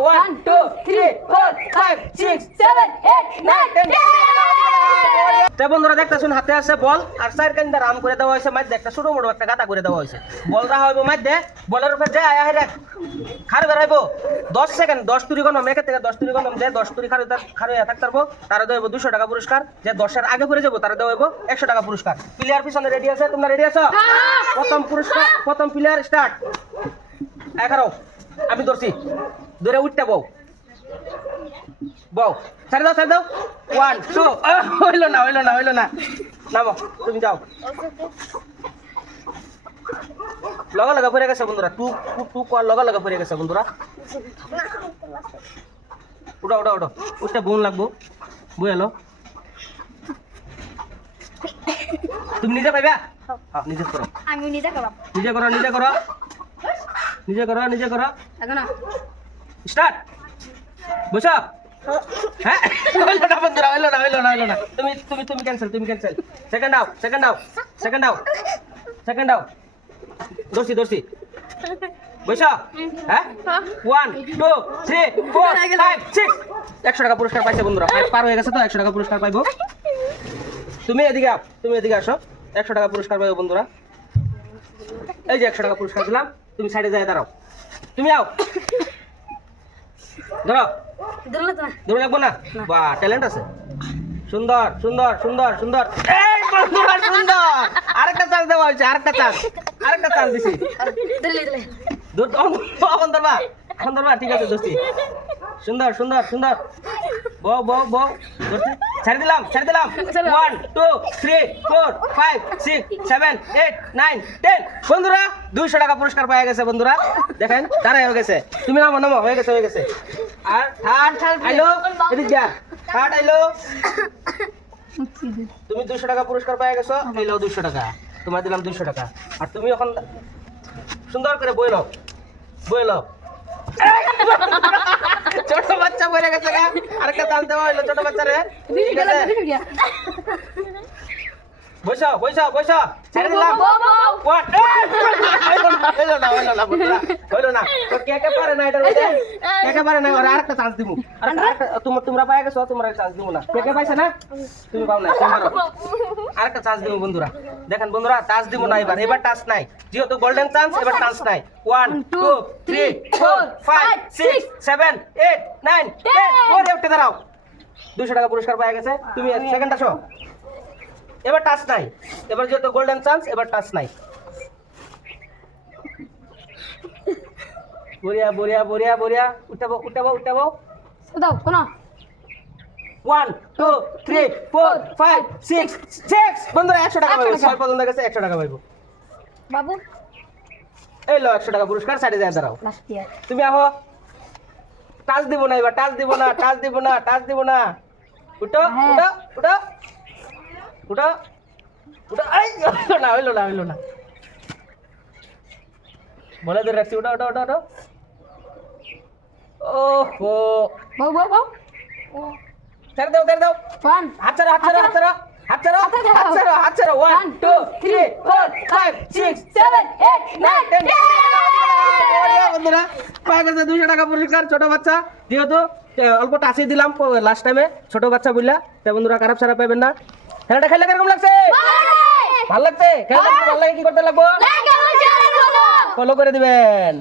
1 2 3 4 5 6 7 8 9 10 তে বন্ধুরা দেখতেছুন হাতে আছে বল আর চার কান্দা রাম করে দেওয়া হয়েছে মাঝে একটা ছোট মোটো একটা গাতা করে দেওয়া হয়েছে বল রাখা হইব মাঝে বলের উপর যায় আয় রে খার বেরাইব 10 সেকেন্ড 10 তুরি গণম একে থেকে 10 তুরি গণম যে 10 তুরি খার হইয়া থাকতে পারবো তারা দেব 200 টাকা পুরস্কার যে 10 এর আগে পড়ে যাব তারা দেব 100 টাকা পুরস্কার প্লেয়ার পিছনে রেডি আছে তোমরা রেডি আছো প্রথম পুরস্কার প্রথম প্লেয়ার স্টার্ট 11 আমি ধরছি ধরে উঠতে বউ বউ ছেড়ে দাও 1 2 হইলো না নামো তুমি যাও লগা পড়ে গেছে বন্ধুরা টু কল লগা পড়ে গেছে বন্ধুরা উঠো উঠতে বোন লাগবো বই এলো তুমি নিজে পাইবা হ্যাঁ নিজে করো আমি নিজে করব নিজে করো এখন না স্টার্ট বসো হ্যাঁ হইলো না বন্ধুরা হইলো না তুমি ক্যান্সেল সেকেন্ড আউট দর্শি বসো হ্যাঁ 1 2 3 4 5 6 100 টাকা পুরস্কার পাইছে বন্ধুরা পার হয়ে গেছে তো 100 টাকা পুরস্কার পাইবো তুমি এদিকে আসো 100 টাকা পুরস্কার পাইবো বন্ধুরা এই যে 100 টাকা পুরস্কার দিলাম তুমি সাইডে যায় দাঁড়াও তুমি আও ধরো দৌড় লাগবো না বাহ ট্যালেন্ট আছে সুন্দর এই বন্ধুরা সুন্দর আরেকটা চান্স দেওয়া হয়েছে আরেকটা চান্স দিছি এখন ধরবা ঠিক আছে দোস্তি সুন্দর বউ দোস্তি ছেড়ে দিলাম 1 2 3 4 5 6 7 8 9 10 বন্ধুরা 200 টাকা পুরস্কার পাওয়া গেছে বন্ধুরা দেখেন দাঁড়াই হয়ে গেছে তুমি নামো হয়ে গেছে আর থার্ড আইলো এদিক যা থার্ড আইলো তুমি 200 টাকা পুরস্কার পাওয়া গেছো আইলো 200 টাকা তোমার দিলাম 200 টাকা আর তুমি এখন সুন্দর করে বই লও ছোট বাচ্চা বইরে গেছে গা আরেকটা টান দেওয়া হইলো ছোট বাচ্চারে বইসা ছেড়ে দিলাম হইলো না তো কে পারে না এটার মধ্যে কে পারে না আর আরেকটা চান্স দিমু তোমরা পায় গেছো তোমরা চান্স দিমু না কে পাইছে না তুমি পাও না আরেকটা চান্স দিমু বন্ধুরা দেখেন বন্ধুরা টাচ দিমু না এবার টাচ নাই যেহেতু গোল্ডেন চান্স এবার টাচ নাই 1 2 3 4 5 6 7 8 9 10 ওরে উঠে দাঁড়াও 200 টাকা পুরস্কার পাওয়া গেছে তুমি সেকেন্ড আসো এবার টাচ নাই এবার যেহেতু গোল্ডেন চান্স এবার টাচ নাই বড়িয়া উঠাবো দাও কোন 1 2 3 4 5 6 বন্ধুরা 100 টাকা পাবো 6 পর্যন্ত গেছে 100 টাকা পাবো বাবু এই লো 100 টাকা পুরস্কার সাইডে যায় দাঁড়াও তুমি আহো টাচ দিব না এবার টাচ দিব না উঠো এই হইলো না বলে ধরে রাখছি উঠো ওহো বাবু ছেড়ে দাও হাত ছাড়ো 1 2 3 4 5 6 7 8 9 10 বন্ধুরা পাওয়া গেছে 200 টাকা পুরস্কার ছোট বাচ্চা যেহেতু অল্প টাচই দিলাম লাস্ট টাইমে ছোট বাচ্চা বুঝলা তাই বন্ধুরা খারাপ সারা পাবেন না খেলাটা খেলে কিরকম লাগছে ভালো লাগছে খেলাটা ভালো লাগে কি করতে লাগবো ফলো করে দিবেন।